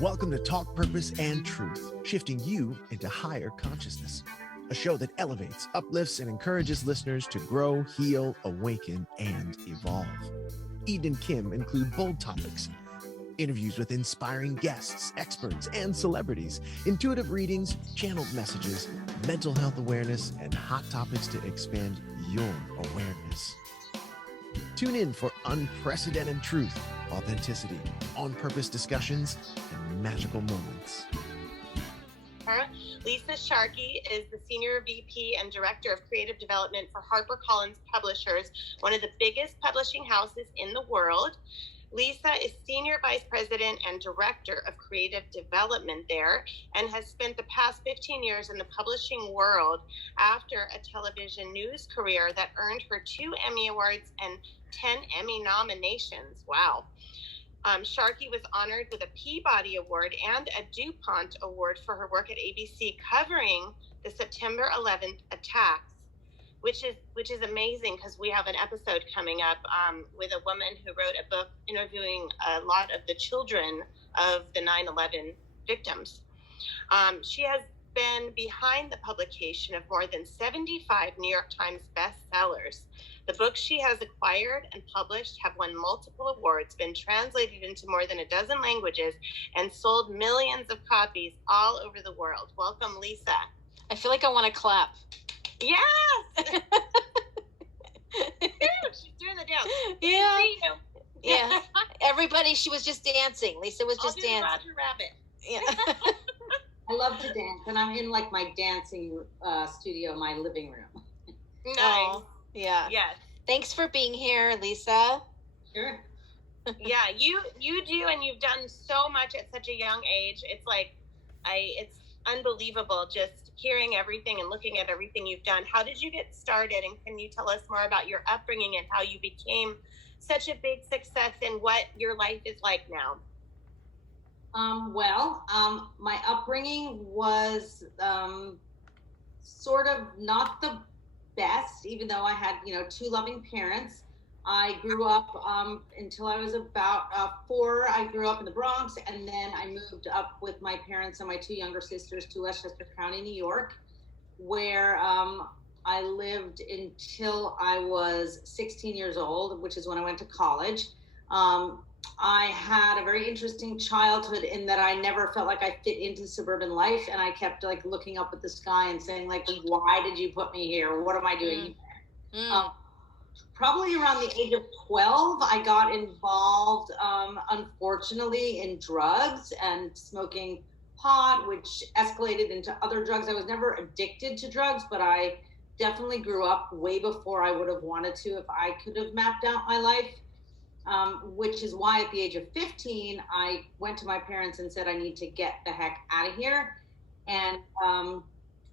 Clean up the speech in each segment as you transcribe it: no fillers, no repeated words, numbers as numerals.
Welcome to Talk Purpose and Truth, shifting you into higher consciousness. A show that elevates, uplifts, and encourages listeners to grow, heal, awaken, and evolve. Eden and Kim include bold topics, interviews with inspiring guests, experts, and celebrities, intuitive readings, channeled messages, mental health awareness, and hot topics to expand your awareness. Tune in for unprecedented truth, authenticity, on-purpose discussions, and magical moments. Lisa Sharkey is the Senior VP and Director of Creative Development for HarperCollins Publishers, one of the biggest publishing houses in the world. Lisa is Senior Vice President and Director of Creative Development there and has spent the past 15 years in the publishing world after a television news career that earned her 2 Emmy Awards and 10 Emmy nominations. Wow. Sharkey was honored with a Peabody Award and a DuPont Award for her work at ABC covering the September 11th attacks, which is amazing because we have an episode coming up with a woman who wrote a book interviewing a lot of the children of the 9/11 victims. She has been behind the publication of more than 75 New York Times bestsellers. The books she has acquired and published have won multiple awards, been translated into more than a dozen languages, and sold millions of copies all over the world. Welcome, Lisa. I feel like I want to clap. Yes! She's doing the dance. Yeah. See you. Yeah. Everybody, she was just dancing. Lisa was just dancing. Roger Rabbit. Yeah. I love to dance, and I'm in like my dancing studio, my living room. Nice. Oh, yeah. Yes. Thanks for being here, Lisa. Sure. Yeah, you do, and you've done so much at such a young age. It's like, it's unbelievable just hearing everything and looking at everything you've done. How did you get started, and can you tell us more about your upbringing and how you became such a big success and what your life is like now? My upbringing was sort of not the best, even though I had, 2 loving parents. I grew up until I was about 4. I grew up in the Bronx, and then I moved up with my parents and my 2 younger sisters to Westchester County, New York, where I lived until I was 16 years old, which is when I went to college. I had a very interesting childhood in that I never felt like I fit into suburban life, and I kept like looking up at the sky and saying like, why did you put me here? What am I doing here? Probably around the age of 12, I got involved, unfortunately, in drugs and smoking pot, which escalated into other drugs. I was never addicted to drugs, but I definitely grew up way before I would have wanted to if I could have mapped out my life. Which is why at the age of 15, I went to my parents and said, I need to get the heck out of here. And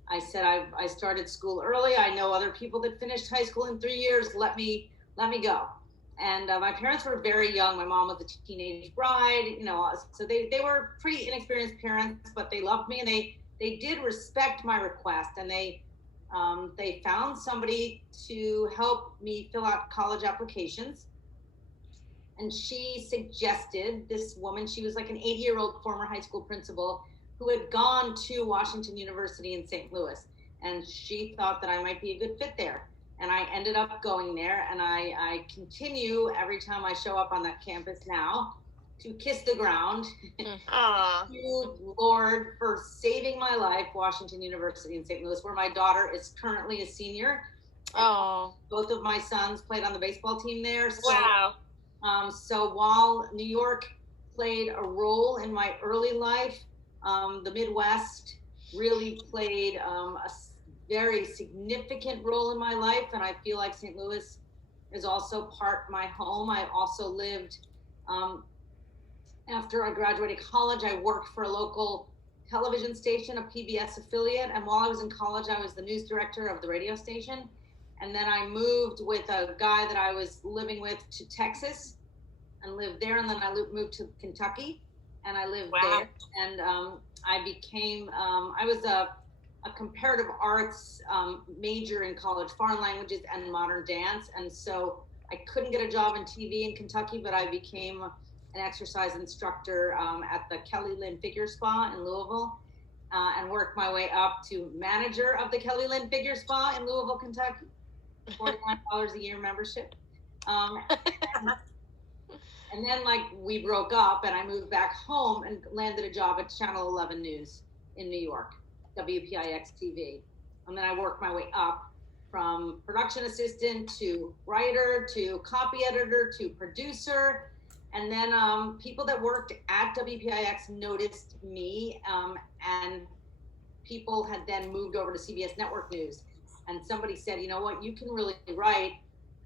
I said, I started school early. I know other people that finished high school in 3 years. Let me go. And my parents were very young. My mom was a teenage bride, so they were pretty inexperienced parents, but they loved me, and they did respect my request. And they found somebody to help me fill out college applications. And she suggested, this woman, she was like an 80-year-old former high school principal who had gone to Washington University in St. Louis. And she thought that I might be a good fit there. And I ended up going there. And I continue every time I show up on that campus now to kiss the ground. Thank you, Lord, for saving my life, Washington University in St. Louis, where my daughter is currently a senior. Oh. Both of my sons played on the baseball team there. So, wow. So while New York played a role in my early life, the Midwest really played a very significant role in my life. And I feel like St. Louis is also part my home. I also lived, after I graduated college, I worked for a local television station, a PBS affiliate. And while I was in college, I was the news director of the radio station. And then I moved with a guy that I was living with to Texas and lived there. And then I moved to Kentucky and I lived there. And I became, I was a comparative arts major in college, foreign languages and modern dance. And so I couldn't get a job in TV in Kentucky, but I became an exercise instructor at the Kelly Lynn Figure Spa in Louisville, and worked my way up to manager of the Kelly Lynn Figure Spa in Louisville, Kentucky. $49 a year membership. And then we broke up and I moved back home and landed a job at Channel 11 News in New York, WPIX TV. And then I worked my way up from production assistant to writer to copy editor to producer. And then people that worked at WPIX noticed me, and people had then moved over to CBS Network News. And somebody said, you know what, you can really write,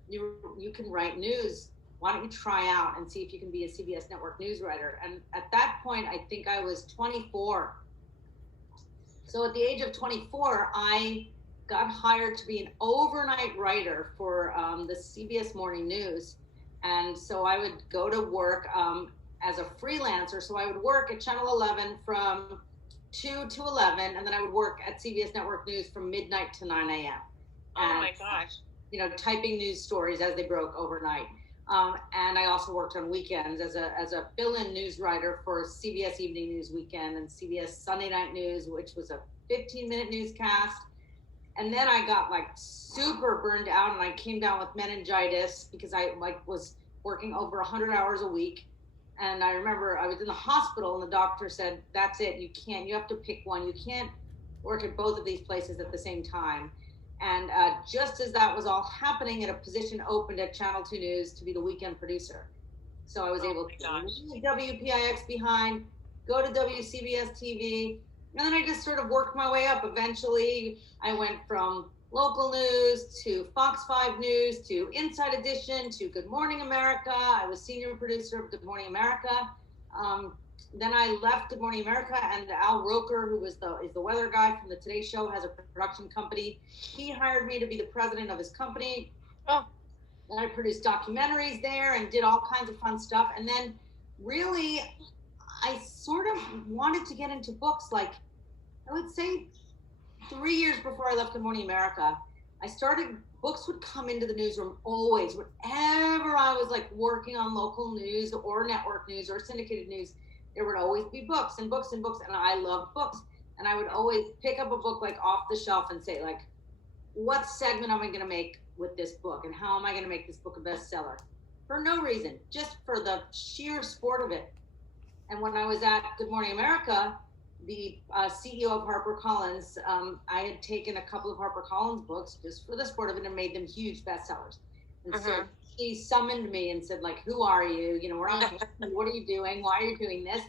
you can write news. Why don't you try out and see if you can be a CBS Network News writer? And at that point, I think I was 24. So at the age of 24, I got hired to be an overnight writer for the CBS Morning News. And so I would go to work as a freelancer. So I would work at Channel 11 from 2 to 11, and then I would work at CBS Network News from midnight to 9 a.m. Oh my gosh. Typing news stories as they broke overnight. And I also worked on weekends as a fill-in news writer for CBS Evening News Weekend and CBS Sunday Night News, which was a 15-minute newscast. And then I got super burned out, and I came down with meningitis because I was working over 100 hours a week. And I remember I was in the hospital and the doctor said, that's it, you have to pick one. You can't work at both of these places at the same time. And just as that was all happening, a position opened at Channel 2 News to be the weekend producer. So I was able to leave WPIX behind, go to WCBS TV, and then I just sort of worked my way up. Eventually, I went from local news to Fox 5 News to Inside Edition to Good Morning America. I was senior producer of Good Morning America. Then I left Good Morning America, and Al Roker, who is the weather guy from the Today Show, has a production company. He hired me to be the president of his company. Oh. And I produced documentaries there and did all kinds of fun stuff. And then really, I sort of wanted to get into books. I would say 3 years before I left Good Morning America, books would come into the newsroom always. Whenever I was working on local news or network news or syndicated news, there would always be books and books and books, and I loved books. And I would always pick up a book off the shelf and say, what segment am I going to make with this book, and how am I going to make this book a bestseller? For no reason, just for the sheer sport of it. And when I was at Good Morning America, the CEO of HarperCollins, I had taken a couple of HarperCollins books just for the sport of it and made them huge bestsellers. And so he summoned me and said, who are you? We're on camera. What are you doing? Why are you doing this?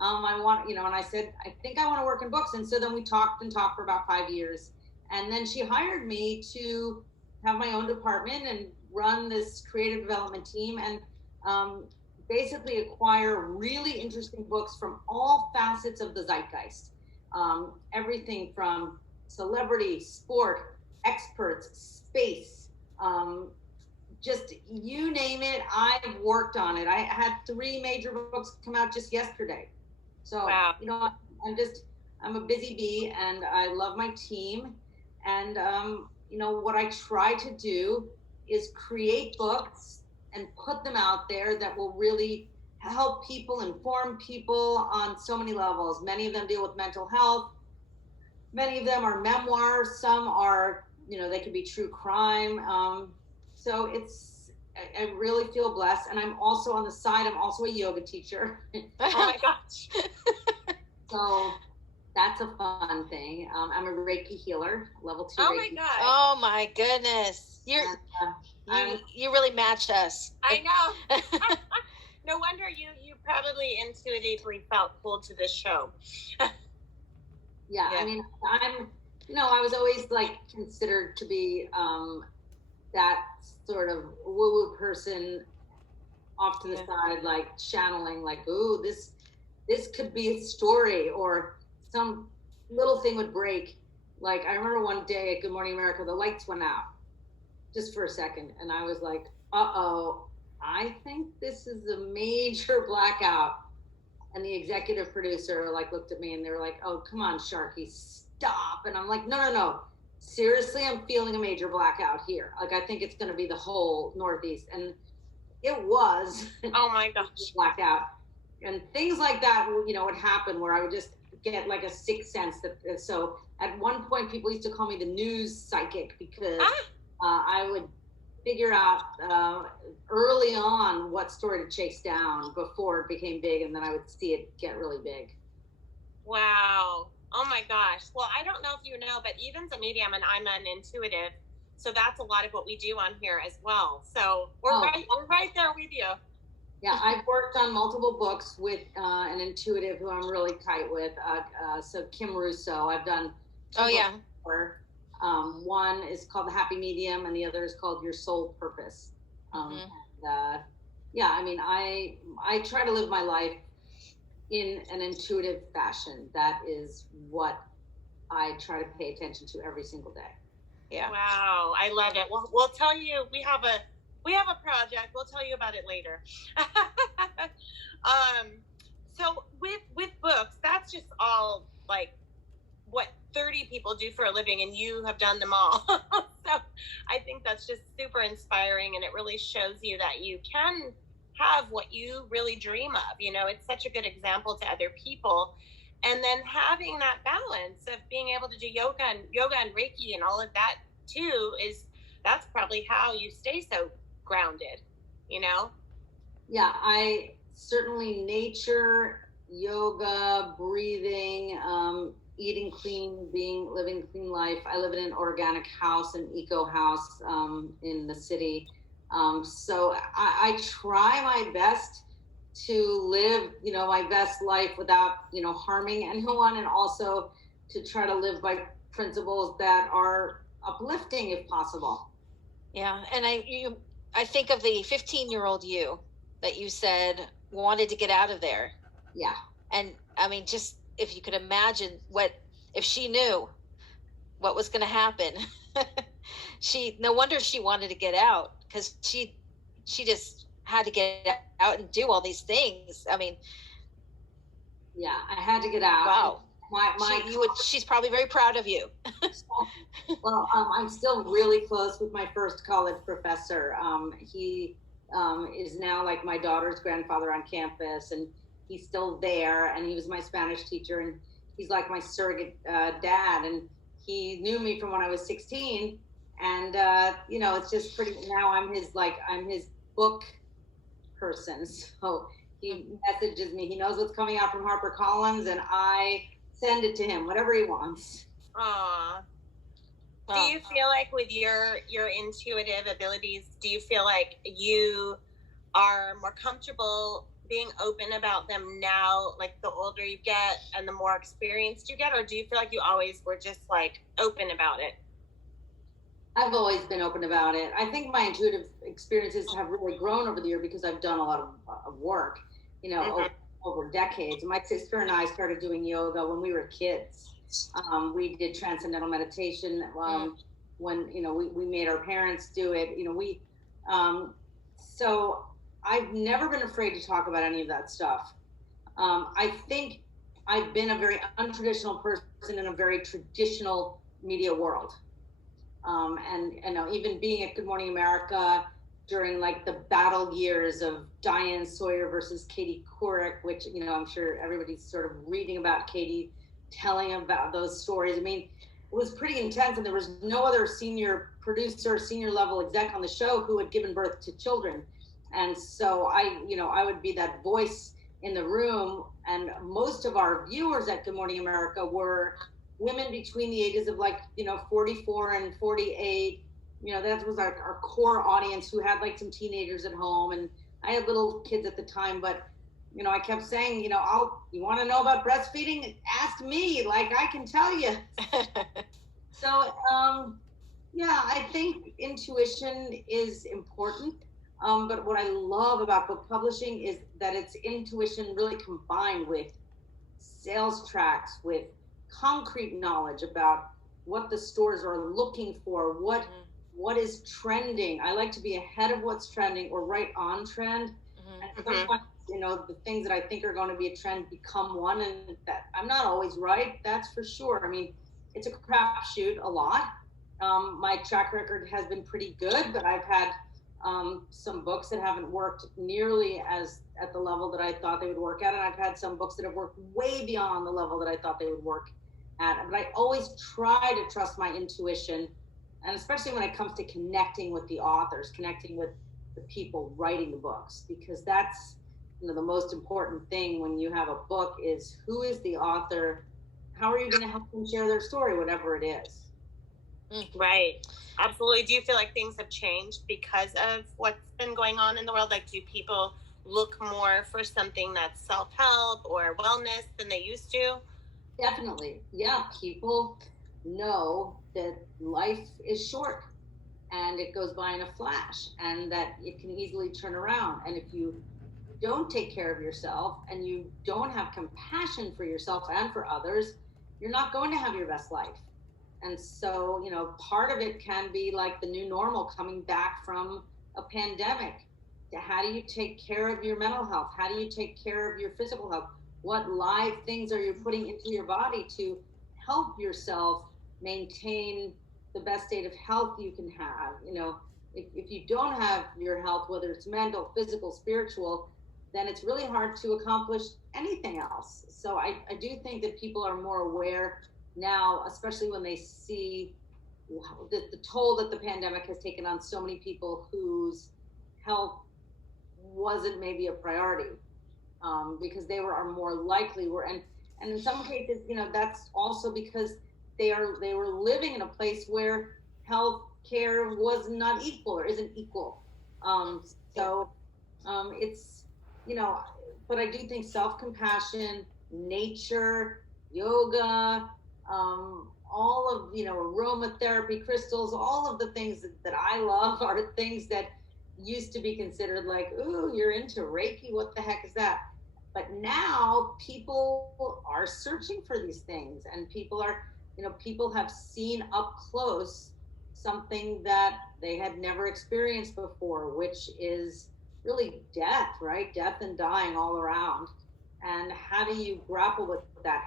I want, and I said, I think I want to work in books. And so then we talked for about 5 years. And then she hired me to have my own department and run this creative development team and basically acquire really interesting books from all facets of the zeitgeist. Everything from celebrity, sport, experts, space, just you name it, I've worked on it. I had 3 major books come out just yesterday. So, wow. I'm a busy bee, and I love my team. And, what I try to do is create books and put them out there that will really help people, inform people on so many levels. Many of them deal with mental health. Many of them are memoirs. Some are, they could be true crime. So I really feel blessed. And I'm also on the side, I'm also a yoga teacher. Oh my gosh. So that's a fun thing. I'm a Reiki healer, level 2 Oh Reiki. my God. Oh my goodness. You really match us. I know. No wonder you probably intuitively felt pulled to this show. Yeah, I mean, I was always considered to be that sort of woo-woo person off to the side, channeling, ooh, this could be a story, or some little thing would break. I remember one day at Good Morning America, the lights went out just for a second, and I was like, uh-oh, I think this is a major blackout. And the executive producer looked at me and they were like, oh, come on, Sharkey, stop. And I'm like, no. Seriously, I'm feeling a major blackout here. I think it's going to be the whole Northeast. And It was. Oh my gosh. Blacked out. And things like that, would happen where I would just get like a sixth sense. So at one point, people used to call me the news psychic because I would figure out early on what story to chase down before it became big, and then I would see it get really big. Wow. Oh my gosh. Well, I don't know if you know, but Eden's a medium and I'm an intuitive. So that's a lot of what we do on here as well. So we're right there with you. Yeah, I've worked on multiple books with an intuitive who I'm really tight with. So Kim Russo, I've done. One is called The Happy Medium, and the other is called Your Soul Purpose. I try to live my life in an intuitive fashion. That is what I try to pay attention to every single day. Yeah. Wow, I love it. We'll tell you. We have a project. We'll tell you about it later. So with books, that's just all like what 30 people do for a living, and you have done them all. So I think that's just super inspiring, and it really shows you that you can have what you really dream of. It's such a good example to other people. And then having that balance of being able to do yoga and Reiki and all of that too, that's probably how you stay so grounded, Yeah, I certainly nature, yoga, breathing, eating clean, living a clean life. I live in an organic house, an eco house in the city. So I try my best to live, my best life without, harming anyone, and also to try to live by principles that are uplifting if possible. Yeah. And I think of the 15-year-old you that you said wanted to get out of there. Yeah. And I mean, just if you could imagine if she knew what was going to happen, no wonder she wanted to get out, because she just had to get out and do all these things. I mean, yeah, I had to get out. Wow. She's probably very proud of you. Well, I'm still really close with my first college professor. He is now like my daughter's grandfather on campus, and he's still there, and he was my Spanish teacher, and he's like my surrogate dad, and he knew me from when I was 16, and it's just pretty. Now I'm his book person, so he messages me. He knows what's coming out from HarperCollins, and I send it to him, whatever he wants. Aww. Do you feel like with your intuitive abilities, do you feel like you are more comfortable being open about them now, like the older you get and the more experienced you get, or do you feel like you always were just like open about it? I've always been open about it. I think my intuitive experiences have really grown over the year because I've done a lot of work, over decades. My sister and I started doing yoga when we were kids. We did transcendental meditation when we made our parents do it. So I've never been afraid to talk about any of that stuff. I think I've been a very untraditional person in a very traditional media world. And even being at Good Morning America during like the battle years of Diane Sawyer versus Katie Couric, which, I'm sure everybody's sort of reading about Katie, telling about those stories. I mean, it was pretty intense, and there was no other senior producer, senior level exec on the show who had given birth to children. And so I would be that voice in the room, and most of our viewers at Good Morning America were women between the ages of 44 and 48. That was our core audience, who had like some teenagers at home, and I had little kids at the time, but I kept saying, you want to know about breastfeeding? Ask me, like I can tell you. So, I think intuition is important. But what I love about book publishing is that it's intuition really combined with sales tracks, with concrete knowledge about what the stores are looking for, what is trending. I like to be ahead of what's trending or right on trend. And sometimes, the things that I think are going to be a trend become one, and that I'm not always right. That's for sure. I mean, it's a crapshoot a lot. My track record has been pretty good, but I've had some books that haven't worked nearly as at the level that I thought they would work at, and I've had some books that have worked way beyond the level that I thought they would work at. But I always try to trust my intuition, and especially when it comes to connecting with the authors, connecting with the people writing the books, because that's, the most important thing when you have a book is, who is the author? How are you going to help them share their story, whatever it is? Right. Absolutely. Do you feel like things have changed because of what's been going on in the world? Like, do people look more for something that's self-help or wellness than they used to? Definitely. Yeah. People know that life is short and it goes by in a flash, and that it can easily turn around. And if you don't take care of yourself and you don't have compassion for yourself and for others, you're not going to have your best life. And so, part of it can be like the new normal coming back from a pandemic. How do you take care of your mental health? How do you take care of your physical health? What live things are you putting into your body to help yourself maintain the best state of health you can have? If you don't have your health, whether it's mental, physical, spiritual, then it's really hard to accomplish anything else. So I do think that people are more aware now, especially when they see the toll that the pandemic has taken on so many people whose health wasn't maybe a priority, because they are more likely and in some cases, that's also because they were living in a place where health care was not equal or isn't equal. It's, but I do think self-compassion, nature, yoga, all of, aromatherapy, crystals, all of the things that I love are things that used to be considered like, ooh, you're into Reiki, what the heck is that? But now people are searching for these things, and people have seen up close something that they had never experienced before, which is really death, right? Death and dying all around. And how do you grapple with that?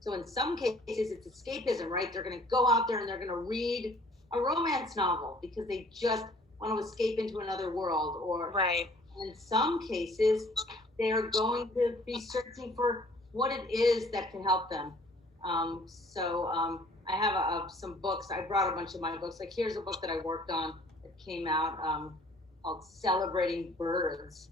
So in some cases it's escapism, right? They're going to go out there and they're going to read a romance novel because they just want to escape into another world. Or right. In some cases, they're going to be searching for what it is that can help them. I have some books. I brought a bunch of my books. Like, here's a book that I worked on that came out called Celebrating Birds.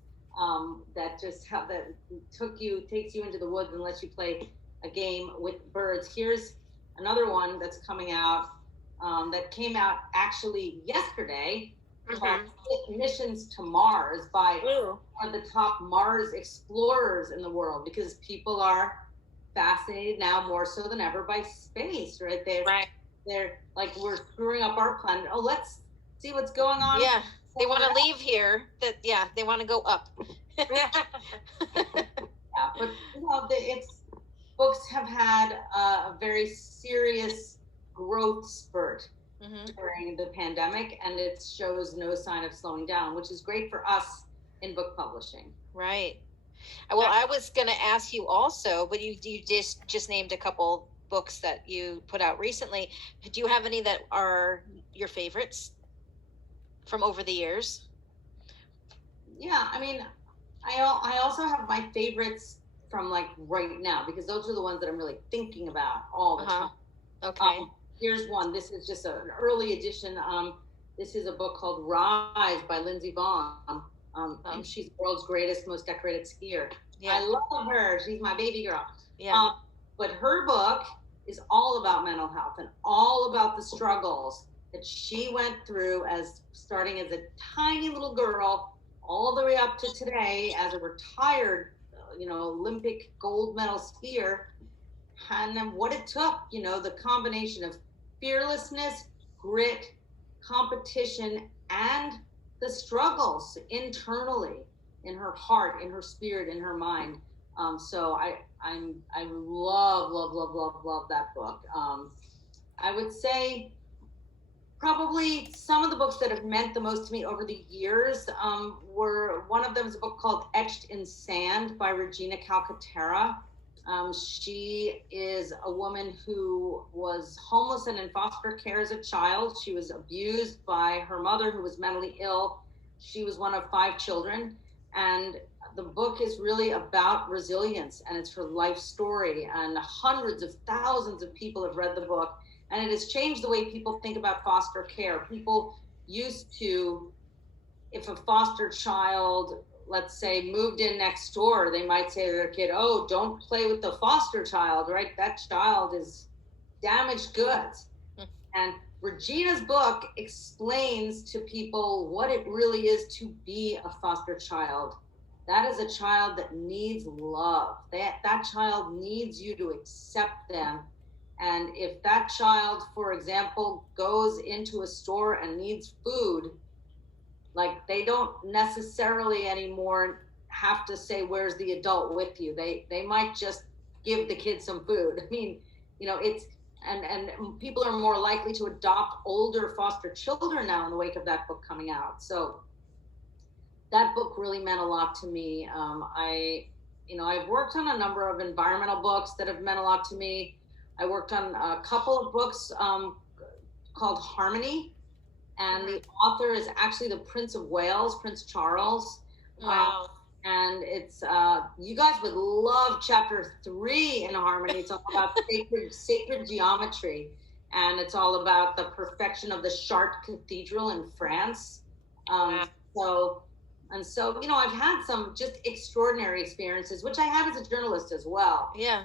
That takes you into the woods and lets you play a game with birds. Here's another one that's coming out that came out actually yesterday, called Missions to Mars, by one of the top Mars explorers in the world, because people are fascinated now more so than ever by space, right? They're like, we're screwing up our planet. Oh, let's see what's going on. Yeah, they want to leave here. They want to go up. Yeah, but books have had a very serious growth spurt during the pandemic, and it shows no sign of slowing down, which is great for us in book publishing. Right. Well, I was going to ask you also, but you just named a couple books that you put out recently. Do you have any that are your favorites from over the years? Yeah, I mean, I also have my favorites from like right now, because those are the ones that I'm really thinking about all the time. Okay. Here's one. This is just an early edition. This is a book called Rise by Lindsey Vonn. She's the world's greatest, most decorated skier. Yeah. I love her. She's my baby girl. Yeah. But her book is all about mental health and all about the struggles that she went through, starting as a tiny little girl all the way up to today as a retired, Olympic gold medal skier, and then what it took, the combination of fearlessness, grit, competition, and the struggles internally in her heart, in her spirit, in her mind. So I love that book. I would say probably some of the books that have meant the most to me over the years one of them is a book called Etched in Sand by Regina Calcaterra. She is a woman who was homeless and in foster care as a child. She was abused by her mother, who was mentally ill. she was one of 5 children, and the book is really about resilience, and it's her life story, and hundreds of thousands of people have read the book, and it has changed the way people think about foster care. People used to, if a foster child, let's say, moved in next door, they might say to their kid, oh, don't play with the foster child, right? That child is damaged goods. And Regina's book explains to people what it really is to be a foster child. That is a child that needs love. That child needs you to accept them. And if that child, for example, goes into a store and needs food, like, they don't necessarily anymore have to say, where's the adult with you? They might just give the kid some food. I mean, it's, and people are more likely to adopt older foster children now in the wake of that book coming out. So that book really meant a lot to me. I've worked on a number of environmental books that have meant a lot to me. I worked on a couple of books called Harmony, and the author is actually the Prince of Wales, Prince Charles. Wow. And it's, you guys would love chapter 3 in Harmony. It's all about sacred geometry. And it's all about the perfection of the Chartres Cathedral in France. So, I've had some just extraordinary experiences, which I had as a journalist as well. Yeah.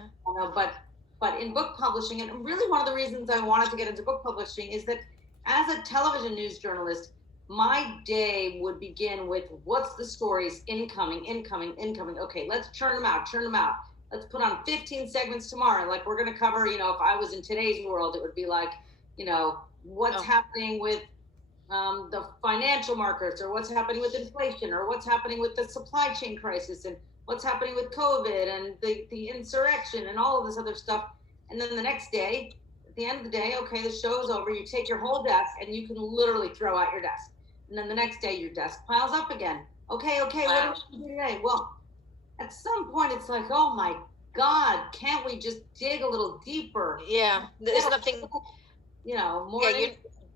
But in book publishing, and really one of the reasons I wanted to get into book publishing is that as a television news journalist, my day would begin with, what's the stories incoming. Okay, let's churn them out. Let's put on 15 segments tomorrow. Like, we're going to cover, if I was in today's world, it would be like, what's happening with the financial markets, or what's happening with inflation, or what's happening with the supply chain crisis, and what's happening with COVID and the insurrection and all of this other stuff. And then the next day, at the end of the day, okay, the show's over. You take your whole desk and you can literally throw out your desk. And then the next day, your desk piles up again. Okay, Wow. what do we do today? Well, at some point, it's like, oh my God, can't we just dig a little deeper? Yeah, there's nothing, more. yeah,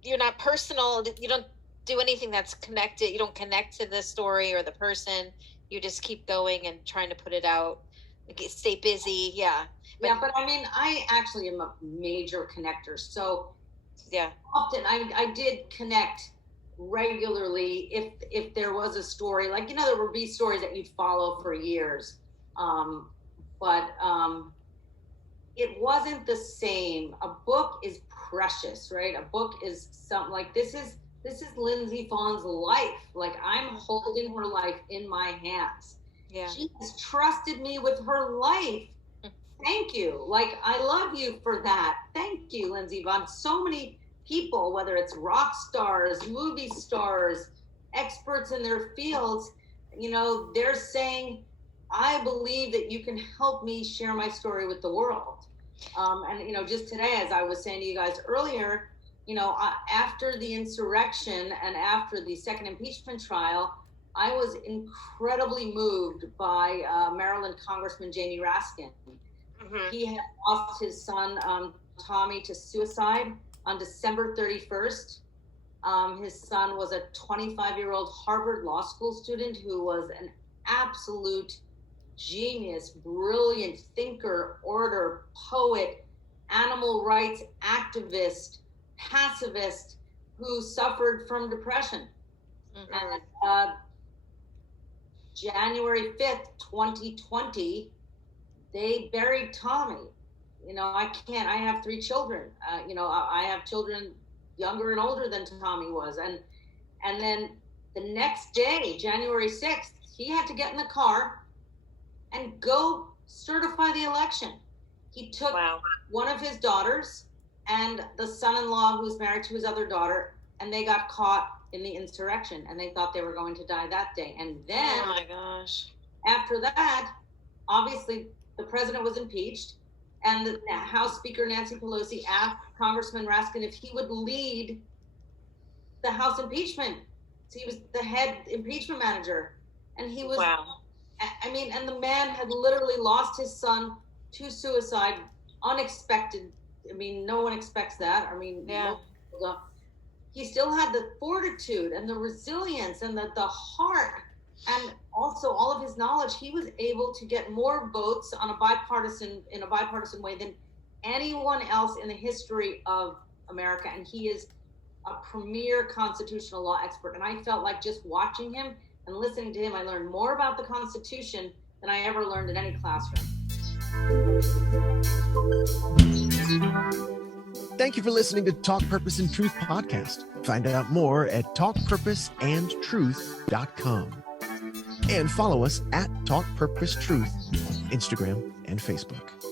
you're not personal. You don't do anything that's connected. You don't connect to the story or the person. You just keep going and trying to put it out. Stay busy. Yeah. But I mean, I actually am a major connector. So yeah, often I did connect regularly if there was a story, like, there would be stories that you'd follow for years. But it wasn't the same. A book is precious, right? A book is something like, this is Lindsay Vonn's life. Like, I'm holding her life in my hands. yeah. She has trusted me with her life. Thank you. Like, I love you for that. Thank you, Lindsay Vonn. So many people, whether it's rock stars, movie stars, experts in their fields, they're saying, I believe that you can help me share my story with the world. And just today, as I was saying to you guys earlier, after the insurrection and after the second impeachment trial, I was incredibly moved by Maryland Congressman Jamie Raskin. Mm-hmm. He had lost his son, Tommy, to suicide on December 31st. His son was a 25-year-old Harvard Law School student who was an absolute genius, brilliant thinker, orator, poet, animal rights activist, pacifist, who suffered from depression. Mm-hmm. And January 5th, 2020, they buried Tommy. I have 3 children. I have children younger and older than Tommy was. And then the next day, January 6th, he had to get in the car and go certify the election. He took one of his daughters and the son-in-law who's married to his other daughter, and they got caught in the insurrection, and they thought they were going to die that day. And then, oh my gosh, after that, obviously the president was impeached, and the House Speaker Nancy Pelosi asked Congressman Raskin if he would lead the House impeachment. So he was the head impeachment manager, and he was, and the man had literally lost his son to suicide, unexpected. I mean, no one expects that. I mean, he still had the fortitude and the resilience and the heart, and also all of his knowledge. He was able to get more votes in a bipartisan way than anyone else in the history of America. And he is a premier constitutional law expert. And I felt like just watching him and listening to him, I learned more about the Constitution than I ever learned in any classroom. Thank you for listening to Talk Purpose and Truth podcast. Find out more at talkpurposeandtruth.com. And follow us at Talk Purpose Truth on Instagram and Facebook.